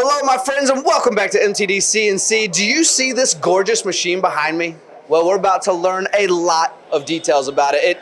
Hello, my friends, and welcome back to MTDCNC. Do you see this gorgeous machine behind me? Well, we're about to learn a lot of details about it.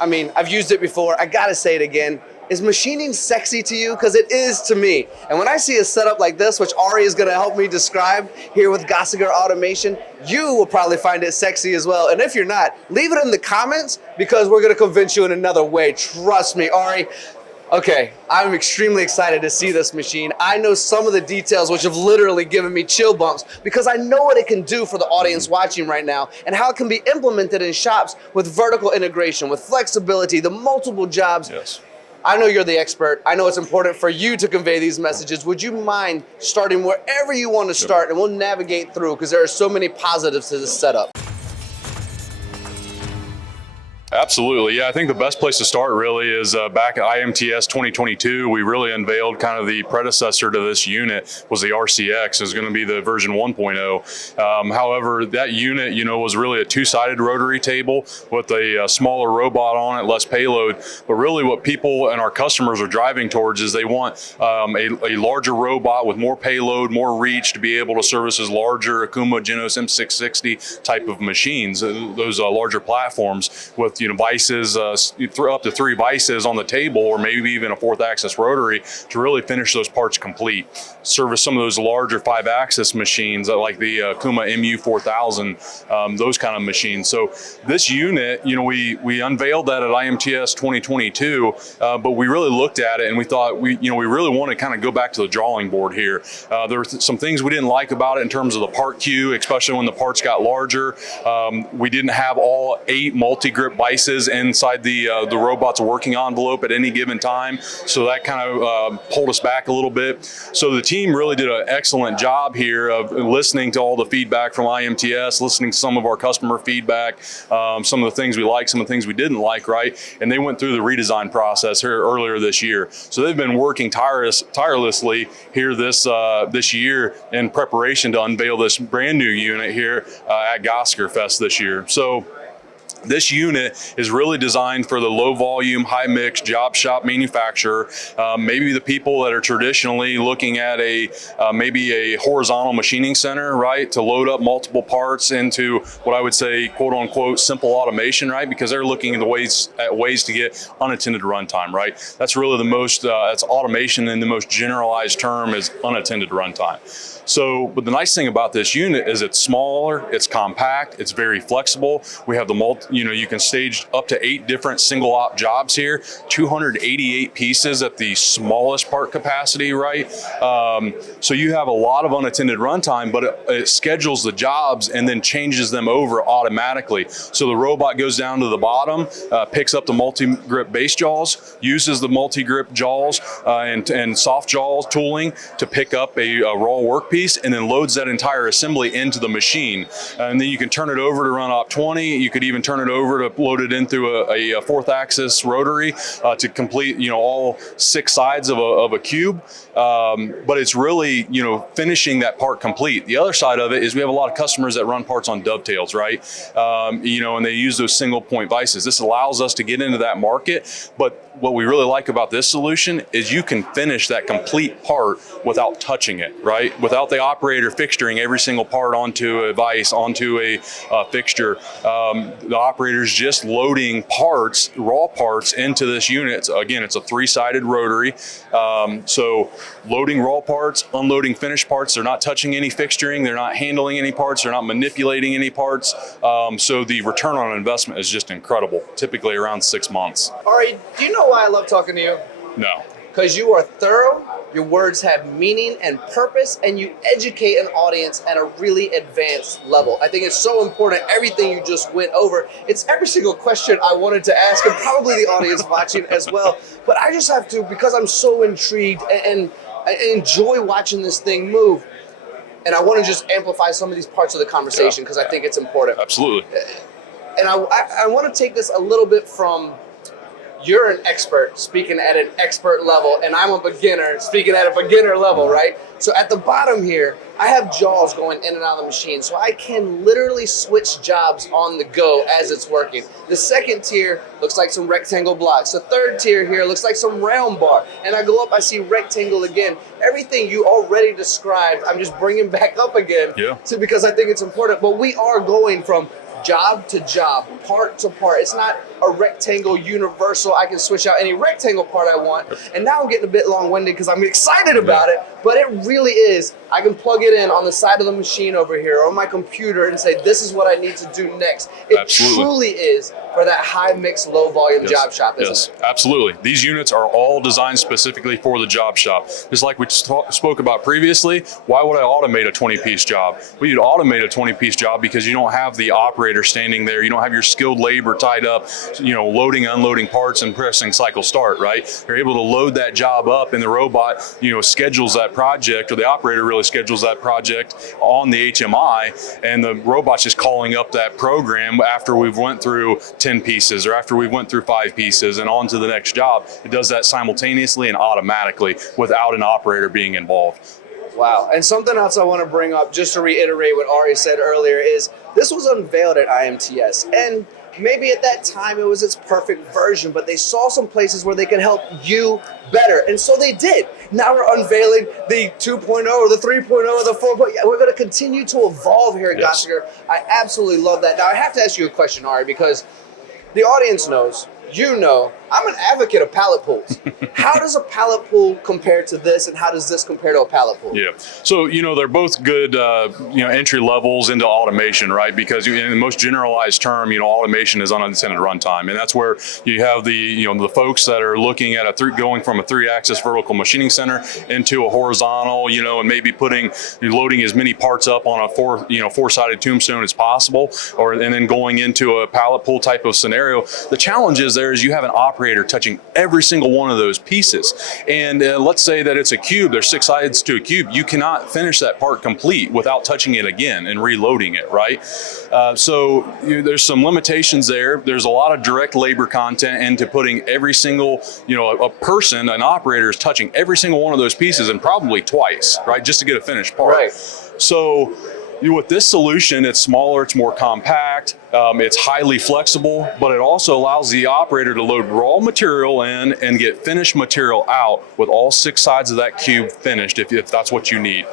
I've used it before. I gotta say it again. Is machining sexy to you? Because it is to me. And when I see a setup like this, which Arie is gonna help me describe here with Gosiger Automation, you will probably find it sexy as well. And if you're not, leave it in the comments because we're gonna convince you in another way. Trust me, Arie. Okay, I'm extremely excited to see this machine. I know some of the details which have literally given me chill bumps because I know what it can do for the audience watching right now and how it can be implemented in shops with vertical integration, with flexibility, the multiple jobs. Yes. I know you're the expert. I know it's important for you to convey these messages. Would you mind starting wherever you want to start, and we'll navigate through because there are so many positives to this setup. Absolutely. Yeah, I think the best place to start really is back at IMTS 2022, we really unveiled kind of the predecessor to this unit was the RCX. Is going to be the version 1.0. However, that unit, was really a two-sided rotary table with a smaller robot on it, less payload. But really what people and our customers are driving towards is they want a larger robot with more payload, more reach to be able to service as larger Akuma Genos M660 type of machines, those larger platforms with vices, up to 3 vices on the table, or maybe even a 4th axis rotary to really finish those parts complete. Service some of those larger 5-axis machines like the Akuma MU4000, those kind of machines. So this unit, we unveiled that at IMTS 2022, but we really looked at it and we thought we really want to kind of go back to the drawing board here. There were some things we didn't like about it in terms of the part queue, especially when the parts got larger. We didn't have all 8 multi-grip vices inside the robot's working envelope at any given time, so that kind of pulled us back a little bit. So the team really did an excellent job here of listening to all the feedback from IMTS, listening to some of our customer feedback, some of the things we liked, some of the things we didn't like, right? And they went through the redesign process here earlier this year. So they've been working tirelessly here this year in preparation to unveil this brand new unit here at Gosiger Fest this year. So this unit is really designed for the low volume, high mix job shop manufacturer. Maybe the people that are traditionally looking at maybe a horizontal machining center, right, to load up multiple parts into what I would say, quote unquote, simple automation, right? Because they're looking at ways to get unattended runtime, right? That's really the most, that's automation in the most generalized term is unattended runtime. So, but the nice thing about this unit is it's smaller, it's compact, it's very flexible. We have you can stage up to 8 different single op jobs here, 288 pieces at the smallest part capacity, right? So you have a lot of unattended runtime, but it schedules the jobs and then changes them over automatically. So the robot goes down to the bottom, picks up the multi-grip base jaws, uses the multi-grip jaws and soft jaws tooling to pick up a raw workpiece, and then loads that entire assembly into the machine. And then you can turn it over to run op 20. You could even turn it over to load it in through a 4th axis rotary to complete all 6 sides of a cube. But it's really finishing that part complete. The other side of it is we have a lot of customers that run parts on dovetails, right? And they use those single point vices. This allows us to get into that market. But what we really like about this solution is you can finish that complete part without touching it, right? Without the operator fixturing every single part onto a vise, onto a fixture. The operator's just loading parts, raw parts, into this unit. Again, it's a 3-sided rotary. So loading raw parts, unloading finished parts. They're not touching any fixturing. They're not handling any parts. They're not manipulating any parts. So the return on investment is just incredible, typically around 6 months. Arie, do you know why I love talking to you? No. Because you are thorough, your words have meaning and purpose, and you educate an audience at a really advanced level. I think it's so important, everything you just went over. It's every single question I wanted to ask, and probably the audience watching as well. But I just have to, because I'm so intrigued and I enjoy watching this thing move. And I want to just amplify some of these parts of the conversation because I think it's important. Absolutely. And I want to take this a little bit from you're an expert speaking at an expert level, and I'm a beginner speaking at a beginner level, right? So at the bottom here, I have jaws going in and out of the machine, so I can literally switch jobs on the go as it's working. The second tier looks like some rectangle blocks. The third tier here looks like some round bar. And I go up, I see rectangle again. Everything you already described, I'm just bringing back up again because I think it's important. But we are going from job to job, part to part. It's not a rectangle universal. I can switch out any rectangle part I want. And now I'm getting a bit long-winded because I'm excited about it, but it really is. I can plug it in on the side of the machine over here or on my computer and say, this is what I need to do next. It truly is for that high mix, low volume job shop, isn't it? Absolutely. These units are all designed specifically for the job shop. Just like we spoke about previously, why would I automate a 20-piece job? Well, you'd automate a 20-piece job because you don't have the operator standing there. You don't have your skilled labor tied up, loading, unloading parts and pressing cycle start, right? You're able to load that job up and the robot, schedules that project, or the operator really schedules that project on the HMI, and the robot's just calling up that program after we've went through 10 pieces or after we went through 5 pieces and on to the next job. It does that simultaneously and automatically without an operator being involved. Wow. And something else I want to bring up, just to reiterate what Arie said earlier, is this was unveiled at IMTS. And maybe at that time it was its perfect version, but they saw some places where they could help you better. And so they did. Now we're unveiling the 2.0 or the 3.0 or the 4.0. We're going to continue to evolve here at Gosiger. I absolutely love that. Now I have to ask you a question, Arie, because the audience knows, I'm an advocate of pallet pools. How does a pallet pool compare to this, and how does this compare to a pallet pool? Yeah, so they're both good entry levels into automation, right? Because in the most generalized term, automation is unattended runtime, and that's where you have the the folks that are looking at going from a 3-axis vertical machining center into a horizontal, and maybe loading as many parts up on a 4-sided tombstone as possible, and then going into a pallet pool type of scenario. The challenge is you have an operator touching every single one of those pieces. And let's say that it's a cube, there's 6 sides to a cube. You cannot finish that part complete without touching it again and reloading it, right? So there's some limitations there. There's a lot of direct labor content into putting every single, a person, an operator is touching every single one of those pieces, and probably twice, right? Just to get a finished part. Right. So with this solution, it's smaller, it's more compact, it's highly flexible, but it also allows the operator to load raw material in and get finished material out with all 6 sides of that cube finished, if that's what you need.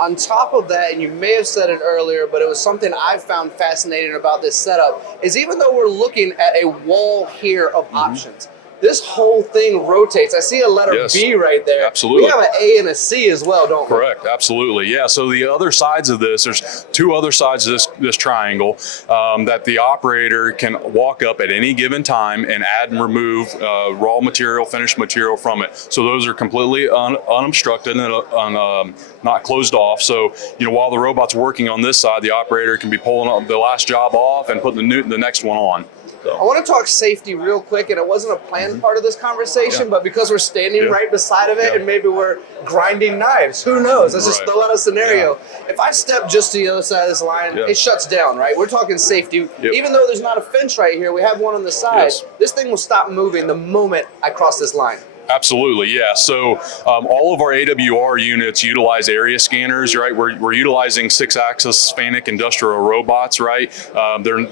On top of that, and you may have said it earlier, but it was something I found fascinating about this setup, is even though we're looking at a wall here of options, this whole thing rotates. I see a letter B right there. Absolutely. We have an A and a C as well, don't we? Correct. Absolutely. Yeah. So the other sides of this, there's 2 other sides of this triangle that the operator can walk up at any given time and add and remove raw material, finished material from it. So those are completely unobstructed and not closed off. So while the robot's working on this side, the operator can be pulling up the last job off and putting the next one on. I want to talk safety real quick, and it wasn't a planned part of this conversation, but because we're standing right beside of it and maybe we're grinding knives, who knows? Let's just throw out a scenario. If I step just to the other side of this line, it shuts down, right? We're talking safety. Even though there's not a fence right here, we have one on the side. This thing will stop moving the moment I cross this line. Absolutely, yeah. So all of our AWR units utilize area scanners, right? We're utilizing 6-axis FANUC industrial robots, right?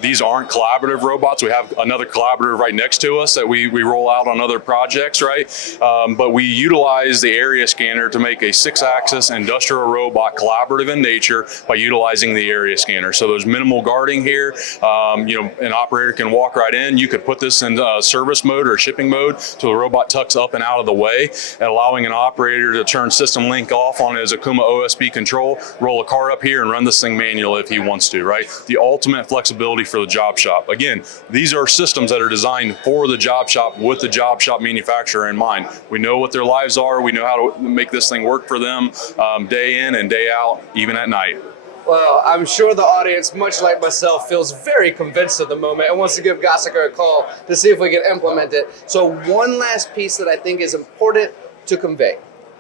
These aren't collaborative robots. We have another collaborative right next to us that we roll out on other projects, right? But we utilize the area scanner to make a 6-axis industrial robot collaborative in nature by utilizing the area scanner. So there's minimal guarding here. An operator can walk right in. You could put this in service mode or shipping mode so the robot tucks up and out of the way, and allowing an operator to turn system link off on his Akuma OSP control, roll a car up here and run this thing manual if he wants to, right? The ultimate flexibility for the job shop. Again, these are systems that are designed for the job shop with the job shop manufacturer in mind. We know what their lives are. We know how to make this thing work for them day in and day out, even at night. Well, I'm sure the audience, much like myself, feels very convinced at the moment and wants to give Gosiger a call to see if we can implement it. So one last piece that I think is important to convey.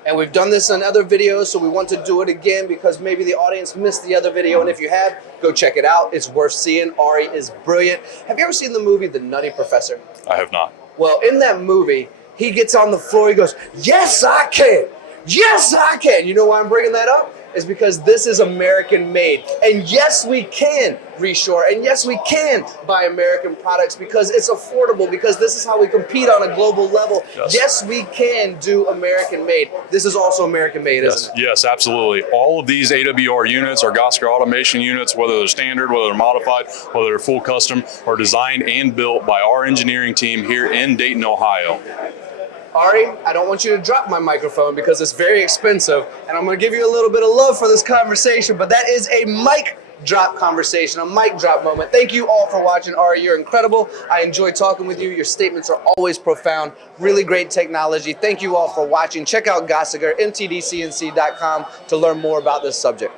And we've done this in other videos, so we want to do it again because maybe the audience missed the other video. And if you have, go check it out. It's worth seeing. Arie is brilliant. Have you ever seen the movie The Nutty Professor? I have not. Well, in that movie, he gets on the floor, he goes, yes, I can. Yes, I can. You know why I'm bringing that up? Is because this is American made. And yes, we can reshore. And yes, we can buy American products because it's affordable, because this is how we compete on a global level. Yes, we can do American made. This is also American made, isn't it? Yes, absolutely. All of these AWR units, our Gosiger automation units, whether they're standard, whether they're modified, whether they're full custom, are designed and built by our engineering team here in Dayton, Ohio. Arie, I don't want you to drop my microphone because it's very expensive, and I'm going to give you a little bit of love for this conversation, but that is a mic drop conversation, a mic drop moment. Thank you all for watching. Arie, you're incredible. I enjoy talking with you. Your statements are always profound. Really great technology. Thank you all for watching. Check out Gosiger, MTDCNC.com to learn more about this subject.